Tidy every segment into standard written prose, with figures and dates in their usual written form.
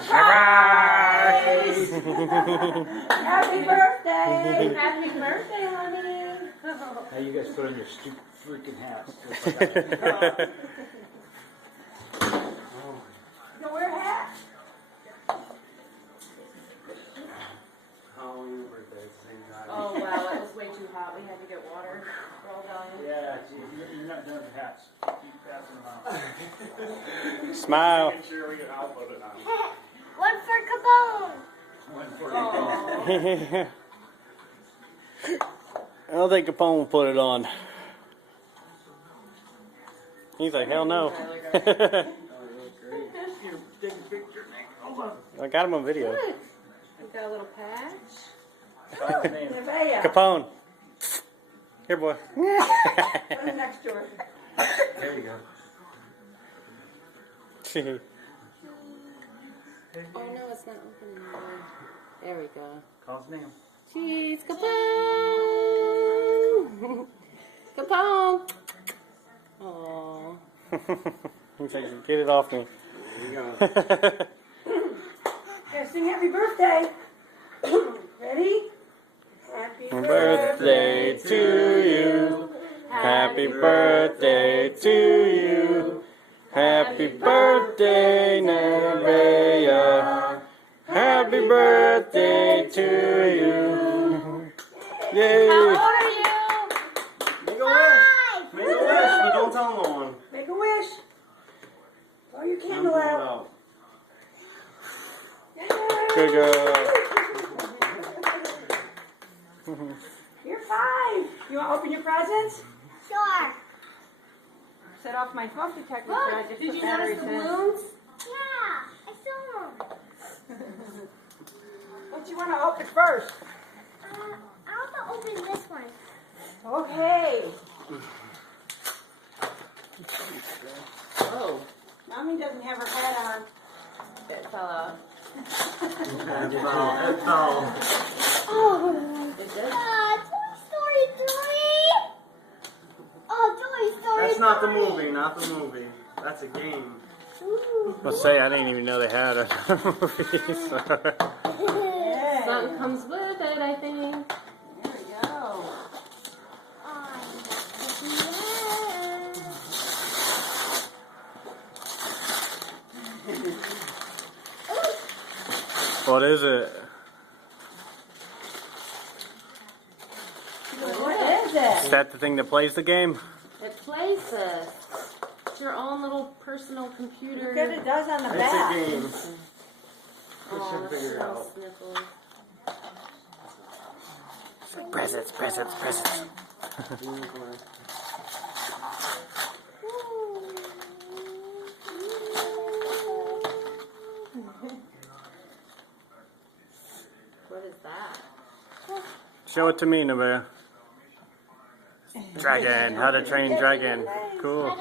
Surprise! Happy birthday! Happy birthday, honey! Now you guys put on your stupid freaking hats. Don't wear a hat. Halloween birthday at the same time. Oh wow, it was way too hot. We had to get water. We're all dying. Yeah, you're not done with hats. Keep passing them out. Smile. Making sure we can all put it on. One for Capone. One for Oh. I don't think Capone will put it on. He's like, hell no. Oh, you look great. You're taking a picture, Nick. Hold on. I got him on video. Good. We've got a little patch. What's his name? Nevaeh. Capone. Here, boy. Put it next to her. There you go. Oh no, it's not opening. There we go. Call his name. Cheese, Capone! Capone! Aww. He's like, get it off me. There you go. Okay, sing happy birthday. Ready? Happy Birthday to you. Happy birthday to you. Happy birthday, Nevaeh. Happy birthday to you. Yay. How old are you? Make a wish. Make a wish, but don't tell no one. Make a wish. Blow your I'm candle going out. out. Good girl. You're 5. You want to open your presents? Sure. Set off my smoke detector. Look, so I just did put you notice batteries the in. balloons? Yeah, I saw them. What do you want to open first? I want to open this one. Okay. Oh, Mommy doesn't have her hat on. it fell out. That's all. Oh, It did? Toy Story 3. Oh, Toy Story That's not the 3. movie, not the movie. That's a game. Ooh. Let's say I didn't even know they had a movie. So. Yeah. Something comes with it, I think. There we go. What is it? What is it? Is that the thing that plays the game? It plays this. It's your own little personal computer. Look what it does on the It's back. a game. Oh, should that's figure it so out. sniffly. Presents, presents, presents. What is that? Show it to me, Nevaeh. Dragon. How to train dragon. Cool.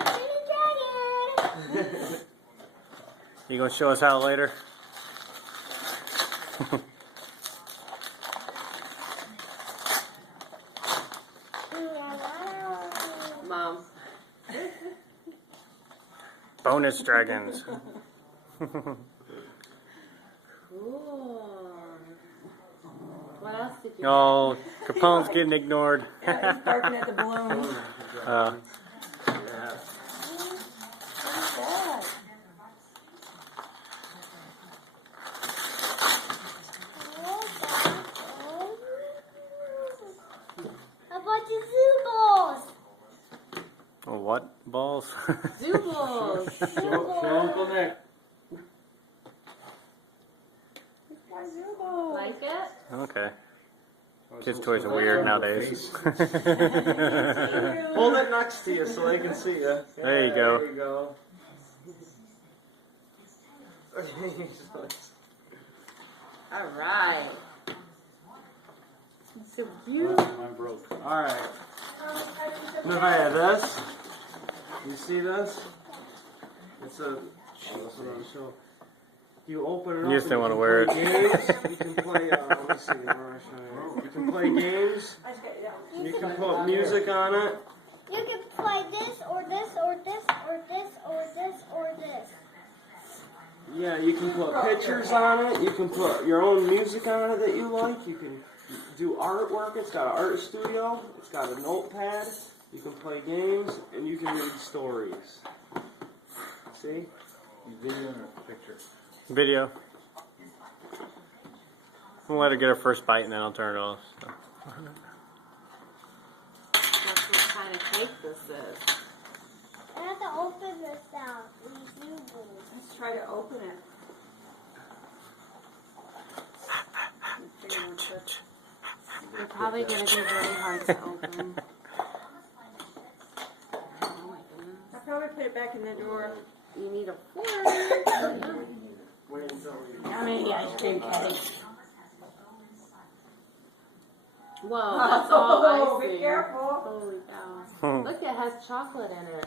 You gonna show us how later? Mom. Bonus dragons. Cool. What else did you Oh, Capone's getting ignored. Yeah, he's barking at the balloons. Uh, Yeah. How about the zoo balls? what balls? Zoobles. Show Uncle Nick. Like it? Okay. Kids' toys are weird nowadays. Hold it next to you so they can see you. There you go. There you go. Alright. So cute. I'm broke. Alright. Nevaeh, this. You see this? It's a. So, you open it up. You just and don't wanna can wear play it. Games. You can play. Let me see. Where I show you. You can play games. You can put music on it. You can play this or this or this or this or this or this. Yeah, you can put pictures on it. You can put your own music on it that you like. You can do artwork. It's got an art studio. It's got a notepad. You can play games, and you can read stories. See? Video and a picture. Video. We'll let her get her first bite and then I'll turn it off. So. That's what kind of cake this is. I have to open this now. These noodles. Let's try to open it. They're probably going to be really hard to open. Oh my goodness. I'll probably put it back in the drawer. You need a fork. How many ice cream cakes? Whoa, that's all Be icing. careful. Holy cow. Look, it has chocolate in it.